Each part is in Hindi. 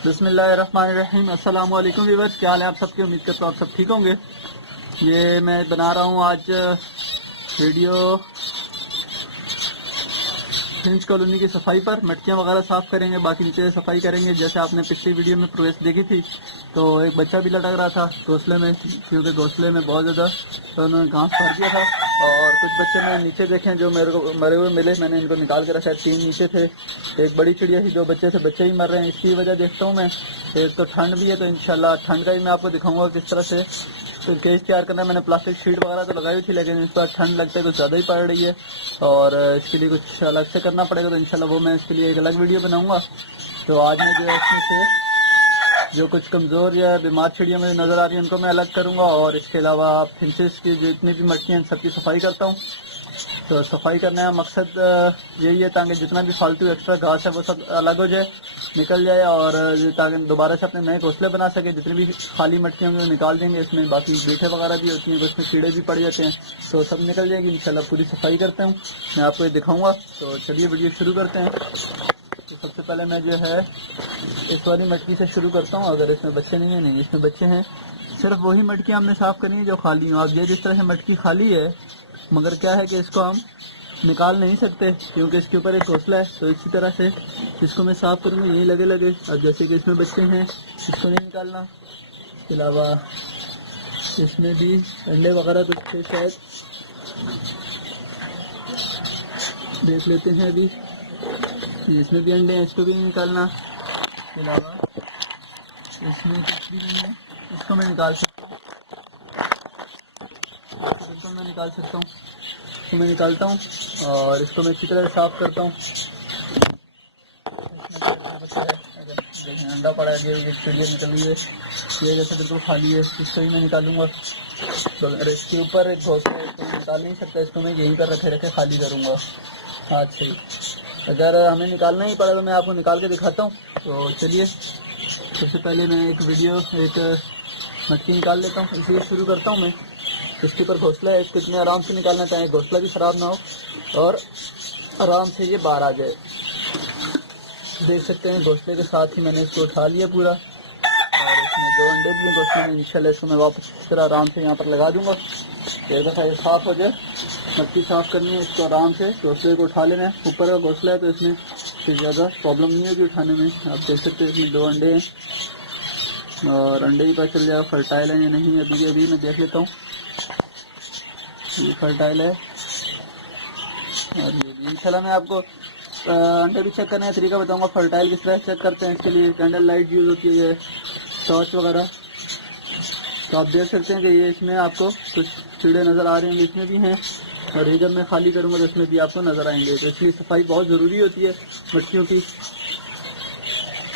बिस्मिल्लाहिर्रहमानिर्रहीम। अस्सलाम वालेकुम व्यूअर्स, क्या हाल है आप सबके। उम्मीद करता हूँ आप सब ठीक होंगे। ये मैं बना रहा हूँ आज वीडियो फिंच कॉलोनी की सफाई पर। मटकियाँ वगैरह साफ़ करेंगे, बाकी नीचे सफाई करेंगे। जैसे आपने पिछली वीडियो में प्रोग्रेस देखी थी तो एक बच्चा भी लटक रहा था घोंसले में, क्योंकि घोंसले में बहुत ज़्यादा तो उन्होंने घास भर दिया था। और कुछ बच्चे मैंने नीचे देखे जो मेरे को मरे हुए मिले, मैंने इनको निकाल के रखा है। 3 नीचे थे, एक बड़ी चिड़िया थी। जो बच्चे थे बच्चे ही मर रहे हैं। इसकी वजह देखता हूँ मैं, एक तो ठंड भी है, तो इंशाल्लाह ठंड का ही मैं आपको दिखाऊंगा किस तरह से तो केस तैयार करना है। मैंने प्लास्टिक शीट वगैरह तो लगाई थी, लेकिन इस बार ठंड लगता है कुछ ज़्यादा ही पड़ रही है और इसके लिए कुछ अलग से करना पड़ेगा। तो इंशाल्लाह वो मैं इसके लिए एक अलग वीडियो बनाऊंगा। तो आज मैं जो है इसमें से जो कुछ कमज़ोर या बीमार चिड़िया मुझे नज़र आ रही है उनको मैं अलग करूँगा, और इसके अलावा फिंचेस की जितनी भी मटकियाँ हैं सबकी सफाई करता हूँ। तो सफाई करने का मकसद यही है ताकि जितना भी फालतू एक्स्ट्रा घास है वो सब अलग हो जाए, निकल जाए, और ताकि दोबारा से अपने नए घोंसले बना सके। जितनी भी खाली मटकियाँ होंगी निकाल देंगे। इसमें बाकी बीठे वगैरह भी होती हैं, उसमें कीड़े भी पड़ जाते हैं, तो सब निकल जाएगी इंशाल्लाह। पूरी सफाई करते हूँ, मैं आपको ये दिखाऊँगा। तो चलिए वीडियो शुरू करते हैं। तो सबसे पहले मैं जो है इस वाली मटकी से शुरू करता हूँ। अगर इसमें बच्चे नहीं है, नहीं इसमें बच्चे हैं, सिर्फ वही मटकी हमने साफ़ करनी है जो खाली हो। अब ये जिस तरह से मटकी खाली है, मगर क्या है कि इसको हम निकाल नहीं सकते क्योंकि इसके ऊपर एक घोंसला है। तो इसी तरह से इसको मैं साफ़ करूँगा, यहीं लगे लगे। अब जैसे कि इसमें बच्चे हैं, इसको नहीं निकालना। इसके अलावा इसमें भी अंडे वगैरह कुछ थे शायद, देख लेते हैं अभी। इसमें भी अंडे हैं, इसको भी नहीं निकालना। इसके अलावा इसमें कुछ भी नहीं है, इसको मैं निकाल सकता हूँ। इसको मैं निकाल सकता हूँ, इसको मैं निकालता हूँ और इसको मैं अच्छी तरह से साफ़ करता हूँ। देखें अंडा पड़ा है, ये चिड़िया निकल गई है, ये जैसे बिल्कुल खाली है। इसको ही मैं निकालूंगा। तो अगर इसके ऊपर एक घोंसला है, इसको मैं निकाल नहीं सकता, इसको मैं यहीं पर रखे रखे खाली करूँगा। अच्छा ही, अगर हमें निकालना ही पड़ा तो मैं आपको निकाल के दिखाता हूँ। तो चलिए, सबसे पहले मैं एक मटकी निकाल लेता हूँ। इसी शुरू करता हूँ मैं। इसके ऊपर घोंसला है, इसको इतने आराम से निकालना चाहिए घोंसला भी ख़राब ना हो और आराम से ये बाहर आ जाए। देख सकते हैं घोंसले के साथ ही मैंने इसको उठा लिया पूरा, और इसमें 2 अंडे भी हैं घोंसले में। इंशाल्लाह इसको मैं वापस इस तरह आराम से यहाँ पर लगा दूँगा। एक दफ़ा ये साफ़ हो जाए, मटकी साफ़ करनी है, इसको आराम से घोंसले को उठा लेना है। ऊपर का घोंसला है तो इसमें फिर ज़्यादा प्रॉब्लम नहीं होगी उठाने में। आप देख सकते हैं इसमें 2 अंडे हैं और अंडे ही पता चल जाएगा फर्टाइल है या नहीं। अभी मैं देख लेता हूँ, ये फर्टाइल है। और ये इंशाल्लाह मैं आपको अंडे भी चेक करने का तरीका बताऊंगा, फर्टाइल किस तरह चेक करते हैं। इसके लिए कैंडल लाइट यूज़ होती है, टॉर्च वगैरह। तो आप देख सकते हैं कि ये इसमें आपको कुछ कीड़े नज़र आ रहे हैं, इसमें भी हैं, और ये जब मैं खाली करूँगा तो इसमें भी आपको नज़र आएंगे। तो इसलिए सफाई बहुत ज़रूरी होती है मटकियों की।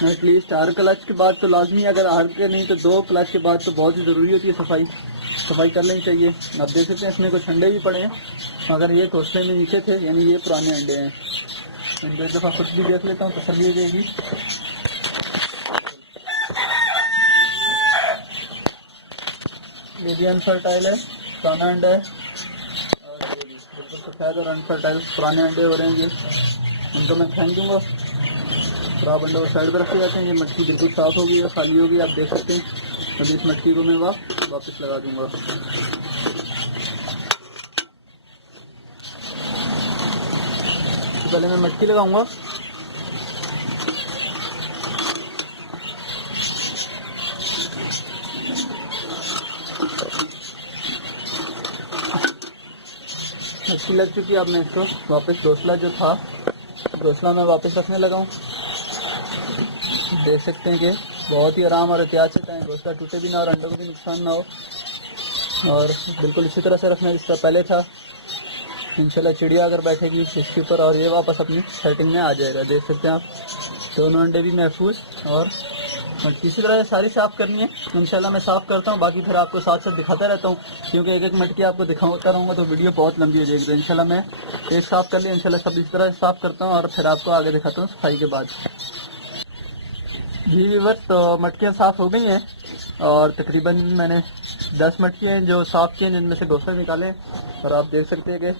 एटलीस्ट हर क्लच के बाद तो लाजमी, अगर हर के नहीं तो 2 क्लच के बाद तो बहुत ही ज़रूरी होती है सफाई कर लेनी चाहिए। आप देख सकते हैं इसमें कुछ अंडे भी पड़े हैं, मगर ये घोंसले में नीचे थे, यानी ये पुराने अंडे हैं। इनको एक दफ़ा खुद भी देख लेता हूँ, तसल्ली हो जाएगी। ये भी अनफर्टाइल है, पुराना अंडा है, और ये भी बिल्कुल सफ़ेद और अनफर्टाइल पुराने अंडे हो रहे हैं। ये इनको मैं फेंक दूँगा, खराब अंडे को साइड पर रखे जाते हैं। ये मटकी बिल्कुल साफ़ होगी और खाली होगी, आप देख सकते हैं। अभी इस मटकी को मैं वापस लगा दूँगा। तो पहले मैं मटकी लगाऊंगा। मटकी लग चुकी है, अब मैं इसको वापस घोंसला जो था, घोंसला मैं वापस रखने लगा हूँ। देख सकते हैं कि बहुत ही आराम और एहतियात से चाहे घोंसला टूटे भी ना और अंडों को भी नुकसान ना हो, और बिल्कुल इसी तरह से रखना जिस तरह पहले था। इंशाल्लाह चिड़िया अगर बैठेगी इसके ऊपर और ये वापस अपनी सेटिंग में आ जाएगा। देख सकते हैं आप, दोनों अंडे भी महफूज। और मटकी इसी तरह सारी साफ़ करनी है। इंशाल्लाह मैं साफ़ करता हूँ, बाकी फिर आपको साथ साथ दिखाता रहता हूँ, क्योंकि एक एक मटकी आपको दिखाता रहूँगा तो वीडियो बहुत लंबी हो जाएगी। तो इंशाल्लाह मैं एक साफ़ कर लिया, इंशाल्लाह सब इस तरह साफ़ करता हूँ और फिर आपको आगे दिखाता हूँ सफाई के बाद। जी व्यूअर्स, तो मटकियाँ साफ़ हो गई हैं और तकरीबन मैंने 10 मटकियाँ जो साफ़ की हैं, जिनमें से घोंसले निकाले। और आप देख सकते हैं कि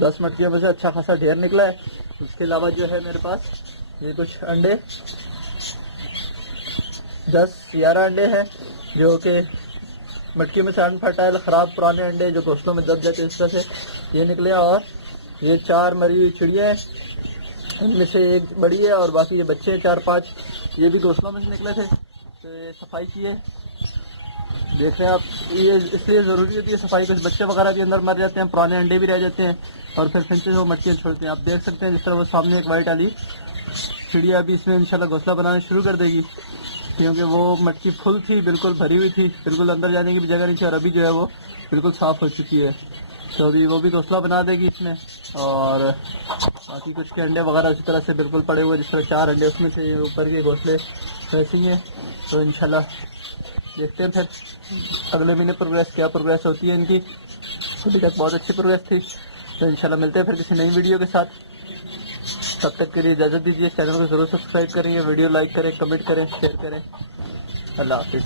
10 मटकियों में से अच्छा खासा ढेर निकला है। उसके अलावा जो है मेरे पास ये कुछ अंडे 10-11 अंडे हैं जो कि मटकी में से अनफर्टाइल ख़राब पुराने अंडे जो घोंसलों में दब जाते हैं इस तरह से ये निकले। और ये 4 मरी हुई चिड़िया है, इनमें से एक बड़ी है और बाकी ये बच्चे हैं 4-5, ये भी घोंसलों में से निकले थे। तो ये सफाई की है, देख रहे हैं आप। ये इसलिए ज़रूरी होती है सफाई, कुछ बच्चे वगैरह भी अंदर मर जाते हैं, पुराने अंडे भी रह जाते हैं और फिर फिंचेस वो मटकियाँ छोड़ते हैं। आप देख सकते हैं जिस तरह वो सामने एक वाइट वाली चिड़िया अभी इसमें इंशाल्लाह घोंसला बनाना शुरू कर देगी, क्योंकि वो मटकी फुल थी, बिल्कुल भरी हुई थी, बिल्कुल अंदर जाने की भी जगह नहीं थी और अभी जो है वो बिल्कुल साफ़ हो चुकी है। तो अभी वो भी घोंसला बना देगी इसमें। और बाकी कुछ के अंडे वगैरह उसी तरह से बिल्कुल पड़े हुए, जिस तरह 4 अंडे उसमें से ऊपर के घोंसले वैसे ही हैं। तो इंशाल्लाह देखते हैं फिर अगले महीने प्रोग्रेस क्या प्रोग्रेस होती है इनकी। अभी तक बहुत अच्छी प्रोग्रेस थी। तो इंशाल्लाह मिलते हैं फिर किसी नई वीडियो के साथ। तब तक के लिए इजाज़त दीजिए। चैनल को ज़रूर सब्सक्राइब करें, वीडियो लाइक करें, कमेंट करें, शेयर करें। अल्लाह हाफिज़।